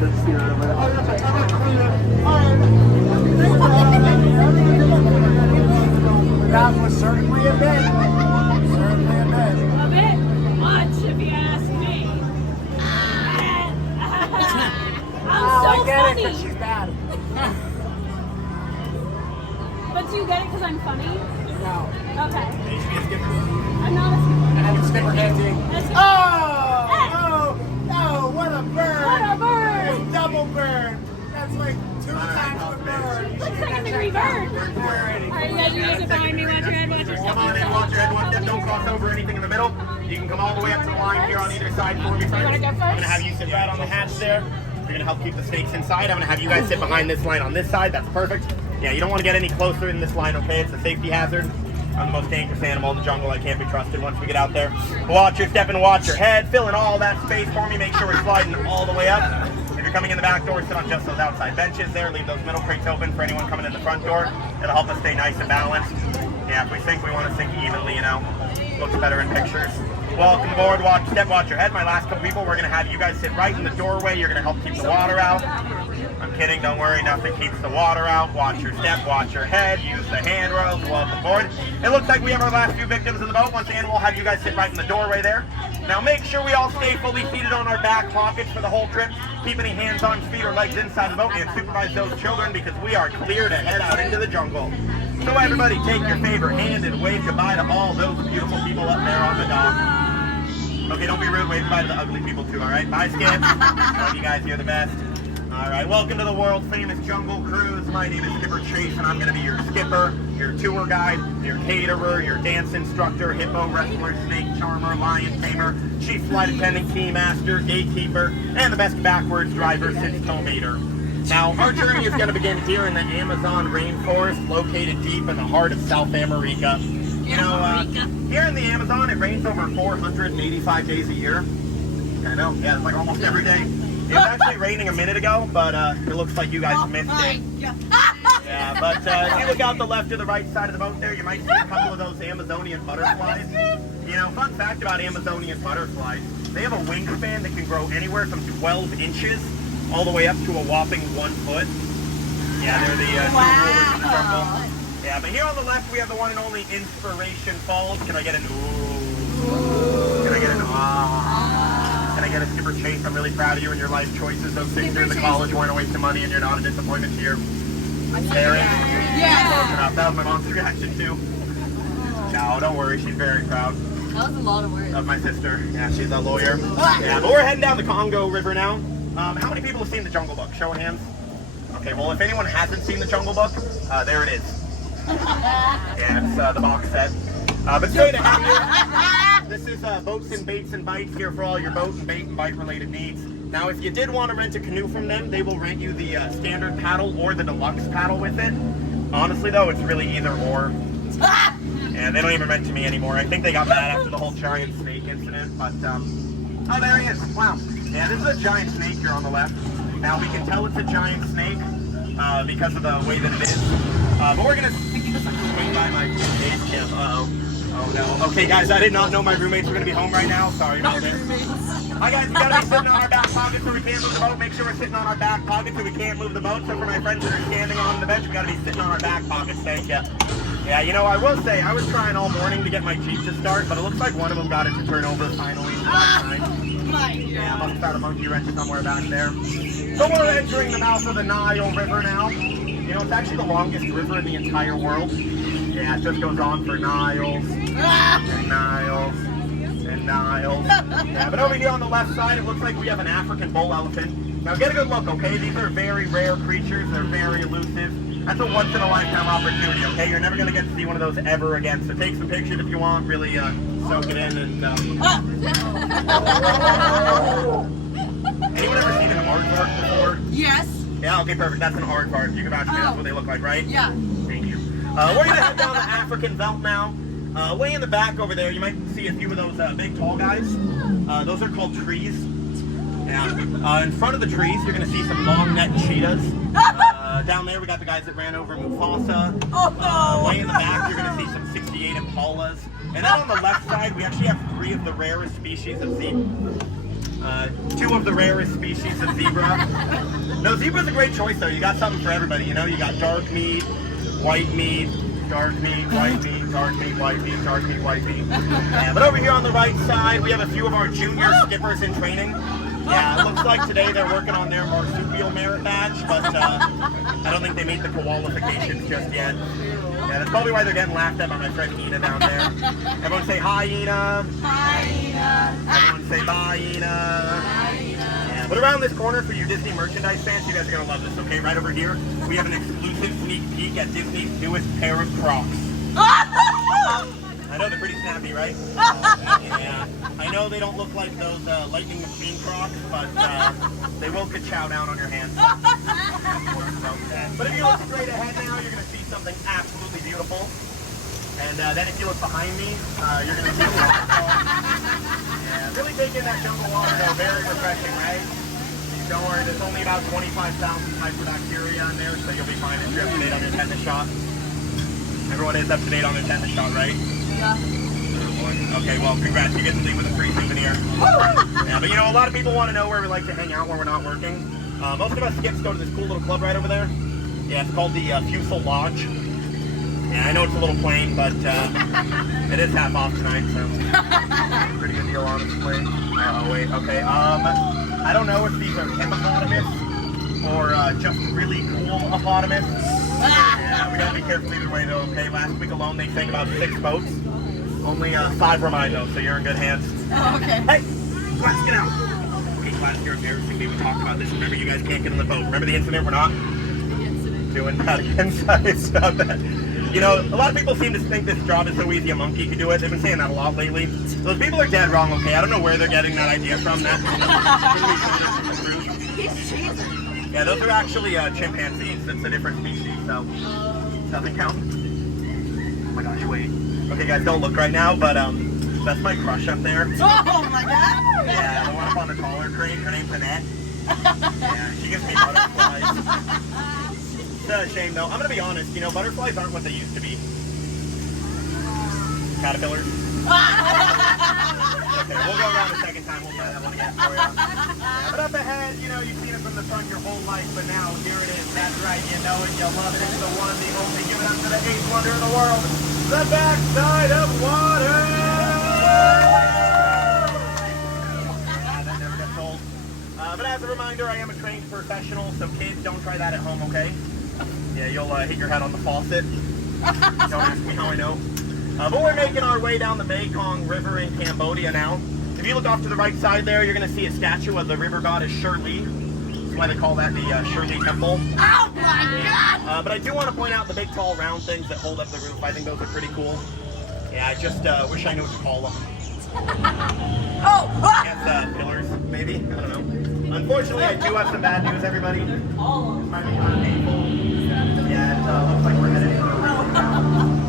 you to see her over there. That was certainly a bit. Certainly a bit. A bit much, if you ask me. I'm so I get funny. it, because she's bad. But do you get it because I'm funny? No. Okay. You should be a skipper. I'm not a skipper. And I'm skipper dancing. Oh! No, what a bird! What a bird! A double bird! That's like 2 times the bird. Looks like an angry bird. Alright, you guys are gonna sit behind me, watch your head, watch your step. Come on in, watch your head, watch them. Don't cross over anything in the middle. You can come all the way up to the line here on either side for me first. You wanna go first? I'm gonna have you sit right on the hatch there. You're gonna help keep the snakes inside. I'm gonna have you guys sit behind this line on this side. That's perfect. Yeah, you don't want to get any closer in this line, okay? It's a safety hazard. I'm the most dangerous animal in the jungle. I can't be trusted once we get out there. Watch your step and watch your head. Fill in all that space for me. Make sure we're sliding all the way up. If you're coming in the back door, sit on just those outside benches there. Leave those middle crates open for anyone coming in the front door. It'll help us stay nice and balanced. Yeah, if we sink, we want to sink evenly, you know. Looks better in pictures. Welcome aboard. Watch step, watch your head. My last couple people, we're going to have you guys sit right in the doorway. You're going to help keep the water out. I'm kidding, don't worry, nothing keeps the water out. Watch your step, watch your head, use the handrails, welcome aboard. It looks like we have our last few victims in the boat. Once again, we'll have you guys sit right in the doorway there. Now make sure we all stay fully seated on our back pockets for the whole trip. Keep any hands, arms, feet, or legs inside the boat and supervise those children because we are clear to head out into the jungle. So everybody take your favorite hand and wave goodbye to all those beautiful people up there on the dock. Okay, don't be rude, wave goodbye to the ugly people too, alright? Bye, Skip. Love you guys, you're the best. All right, welcome to the world famous Jungle Cruise. My name is Skipper Chase, and I'm going to be your skipper, your tour guide, your caterer, your dance instructor, hippo wrestler, snake charmer, lion tamer, chief flight attendant, key master, gatekeeper, and the best backwards driver since Tomater. Now, our journey is going to begin here in the Amazon rainforest, located deep in the heart of South America. You know, here in the Amazon, it rains over 485 days a year. I know, yeah, it's like almost every day. It was actually raining a minute ago, but it looks like you guys missed it. Yeah, but if you look out the left or the right side of the boat there, you might see a couple of those Amazonian butterflies. You know, fun fact about Amazonian butterflies, they have a wingspan that can grow anywhere from 12 inches all the way up to a whopping 1 foot. Yeah, they're the true rulers of the jungle. Yeah, but here on the left, we have the one and only Inspiration Falls. Can I get an ooh? Can I get an ah? Can I get a Skipper Chase? I'm really proud of you and your life choices. Those 6 years of college weren't a waste of money, and you're not a disappointment to your parents. Yeah. That was my mom's reaction too. No, don't worry. She's very proud. That was a lot of words. Of my sister. Yeah, she's a lawyer. Yeah, but we're heading down the Congo River now. How many people have seen The Jungle Book? Show of hands. Okay, well, if anyone hasn't seen The Jungle Book, there it is. Yeah, it's the box set. But straight ahead here, this is Boats and Baits and Bites here for all your boat and bait and bite related needs. Now, if you did want to rent a canoe from them, they will rent you the standard paddle or the deluxe paddle with it. Honestly, though, it's really either or. And they don't even rent to me anymore. I think they got mad after the whole giant snake incident, but, oh, there he is. Wow. Yeah, this is a giant snake here on the left. Now, we can tell it's a giant snake because of the way that it is. But we're gonna swing by my base camp. Uh-oh. Oh no. Okay guys, I did not know my roommates were gonna be home right now. Sorry about this. Hi guys, we gotta be sitting on our back pocket so we can't move the boat. Make sure we're sitting on our back pocket so we can't move the boat. So for my friends that are standing on the bench, we gotta be sitting on our back pockets. Thank you. Yeah, you know, I will say, I was trying all morning to get my Jeep to start, but it looks like one of them got it to turn over finally. Yeah, I must have found a monkey wrench somewhere back there. So we're entering the mouth of the Nile River now. You know, it's actually the longest river in the entire world. Yeah, it just goes on for Niles, and Niles, and Niles. Yeah, but over here on the left side, it looks like we have an African bull elephant. Now get a good look, okay? These are very rare creatures. They're very elusive. That's a once-in-a-lifetime opportunity, okay? You're never going to get to see one of those ever again. So take some pictures if you want. Really soak it in and... Anyone ever seen an aardvark before? Yes. Yeah, okay, perfect. That's an aardvark. You can vouch for me. That's what they look like, right? Yeah. Thank you. We're going to head down the African belt now. Way in the back over there, you might see a few of those big, tall guys. Those are called trees. Yeah. In front of the trees, you're going to see some long-necked cheetahs. Down there, we got the guys that ran over Mufasa. Way in the back, you're going to see some 68 impalas. And then on the left side, we actually have 3 of the rarest species of zebra. Two of the rarest species of zebra. No, zebra's a great choice though. You got something for everybody, you know? You got dark meat, white meat, dark meat, white meat, dark meat, white meat, dark meat, white meat. Yeah, but over here on the right side, we have a few of our junior skippers in training. Yeah, it looks like today they're working on their marsupial merit badge, but I don't think they made the qualifications just yet. Yeah, that's probably why they're getting laughed at by my friend Ina down there. Everyone say hi, Ina. Hi, Ina. Everyone say bye, Ina. Yeah, but around this corner for you Disney merchandise fans, you guys are going to love this, okay? Right over here, we have an exclusive sneak peek at Disney's newest pair of Crocs. I know they're pretty snappy, right? Yeah. I know they don't look like those lightning machine Crocs, but they will ka-chow down on your hands. But if you look straight ahead now, you're going to see something absolutely beautiful. And then if you look behind me, you're going to see a waterfall. Yeah, really taking that jungle water though, very refreshing, right? Don't worry, there's only about 25,000 types of bacteria in there, so you'll be fine if you're up to date on your tetanus shot. Everyone is up to date on their tetanus shot, right? Yeah. Okay, well, congrats. You get to leave with a free souvenir. Yeah, but you know, a lot of people want to know where we like to hang out when we're not working. Most of us skips go to this cool little club right over there. Yeah, it's called the Fusel Lodge. Yeah, I know it's a little plain, but it is half off tonight, so pretty good deal, honestly. Oh, wait, okay. I don't know if these are hippopotamus or just really cool hippopotamus. Yeah, we gotta be careful either way though, okay? Last week alone they sank about 6 boats. Only 5 were mine though, so you're in good hands. Oh, okay. Hey! Class, get out! Okay, class, you're embarrassing me. We talked about this. Remember, you guys can't get in the boat. Remember the incident? We're not doing that again. Stop that. You know, a lot of people seem to think this job is so easy a monkey could do it. They've been saying that a lot lately. Those people are dead wrong, okay? I don't know where they're getting that idea from. He's cheesing. Yeah, those are actually chimpanzees. It's a different species, so nothing counts. Oh my gosh, wait. Okay, guys, don't look right now, but that's my crush up there. Oh my god! Yeah, the one up on the taller crane. Her name's Annette. Yeah, she gives me butterflies. It's a shame, though. I'm gonna be honest. You know, butterflies aren't what they used to be. Caterpillars. Okay, we'll go around a second time. We'll try that one again for you. Yeah, but up ahead, you know, you've seen it from the front your whole life, but now here it is. That's right. You know it. You love it. It's the one, the only. Give it up to the 8th wonder in the world. The backside of water. Yeah, that never gets old. But as a reminder, I am a trained professional, so kids, don't try that at home, okay? Yeah, you'll hit your head on the faucet. Don't ask me how I know. But we're making our way down the Mekong River in Cambodia now. If you look off to the right side there, you're going to see a statue of the river goddess Shirley. That's why they call that the Shirley Temple. Oh my god! But I do want to point out the big tall round things that hold up the roof. I think those are pretty cool. Yeah, I just wish I knew what to call them. Oh! I guess pillars, maybe? I don't know. Unfortunately, I do have some bad news, everybody. This might be kind of painful. Yeah, it looks like we're headed for a river now.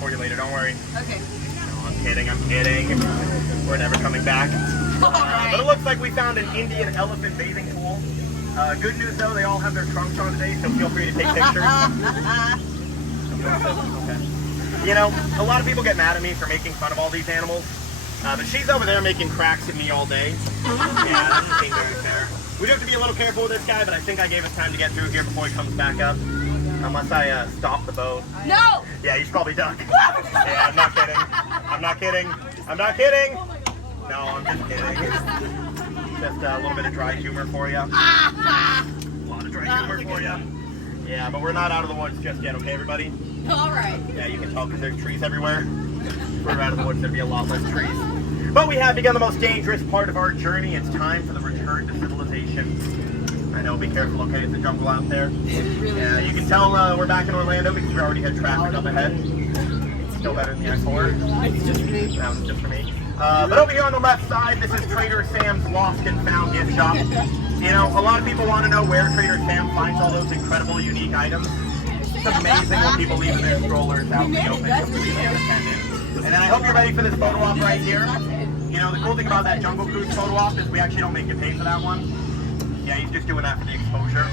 For you later, don't worry. Okay. No, I'm kidding. We're never coming back. But it looks like we found an Indian elephant bathing pool. Good news though, they all have their trunks on today, so feel free to take pictures. Okay. You know, a lot of people get mad at me for making fun of all these animals, but she's over there making cracks at me all day. Yeah, that doesn't seem very fair. We do have to be a little careful with this guy, but I think I gave us time to get through here before he comes back up. Unless I stop the boat. No! Yeah, you should probably duck. Yeah, I'm not kidding. I'm not kidding. I'm not kidding. No, I'm just kidding. Just a little bit of dry humor for you. A lot of dry humor for you. Yeah, but we're not out of the woods just yet, okay, everybody? All right. Yeah, you can tell because there's trees everywhere. If we're out of the woods, there'd be a lot less trees. But we have begun the most dangerous part of our journey. It's time for the return to civilization. I know, be careful, okay? It's a jungle out there. Yeah, you can tell we're back in Orlando because we already had traffic up ahead. It's still better than the I-4. It's just for me. That was just for me. But over here on the left side, this is Trader Sam's Lost and Found gift shop. You know, a lot of people want to know where Trader Sam finds all those incredible, unique items. It's amazing what people leave in their strollers out in the open, completely unattended. And then I hope you're ready for this photo op right here. You know, the cool thing about that Jungle Cruise photo op is we actually don't make you pay for that one. Yeah, he's just doing that for the exposure.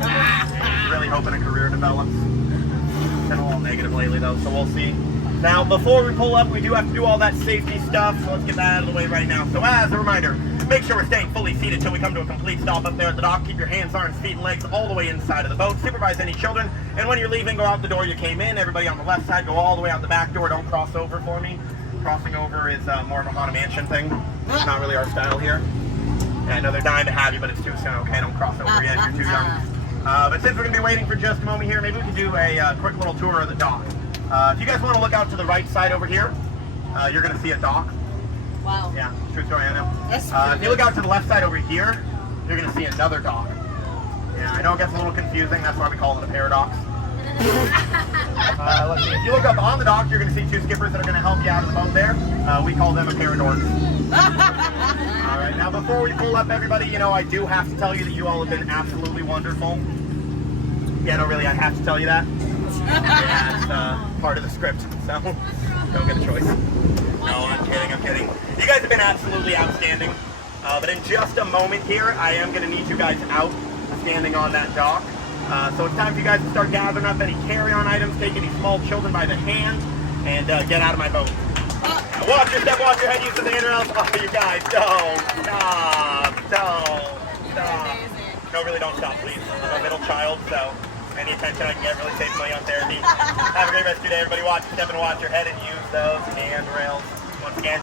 He's really hoping a career develops. It's been a little negative lately though, so we'll see. Now, before we pull up, we do have to do all that safety stuff, so let's get that out of the way right now. So as a reminder, make sure we're staying fully seated till we come to a complete stop up there at the dock. Keep your hands, arms, feet, and legs all the way inside of the boat. Supervise any children, and when you're leaving, go out the door you came in. Everybody on the left side, go all the way out the back door. Don't cross over for me. Crossing over is more of a Haunted Mansion thing. It's not really our style here. Yeah, I know they're dying to have you, but it's too soon, okay? Don't cross over yet, you're too young. But since we're going to be waiting for just a moment here, maybe we can do a quick little tour of the dock. If you guys want to look out to the right side over here, you're going to see a dock. Wow. Yeah, true story, I know. That's If you look out to the left side over here, you're going to see another dock. Yeah, I know it gets a little confusing, that's why we call it a paradox. Let's see. If you look up on the dock, you're going to see two skippers that are going to help you out of the boat there. We call them a paradork. Alright, now before we pull up, everybody, you know, I do have to tell you that you all have been absolutely wonderful. Yeah, no, really, I have to tell you that. Yeah, it's part of the script, so don't get a choice. No, I'm kidding. You guys have been absolutely outstanding. But in just a moment here, I am going to need you guys out standing on that dock. So it's time for you guys to start gathering up any carry-on items, take any small children by the hand, and get out of my boat. Now watch your step, watch your head, use the handrails. Oh, you guys, don't stop. No, really, don't stop, please. I'm a middle child, so any attention I can get really saves money on therapy. Have a great rest of your day, everybody. Watch your step and watch your head and use those handrails. Once again,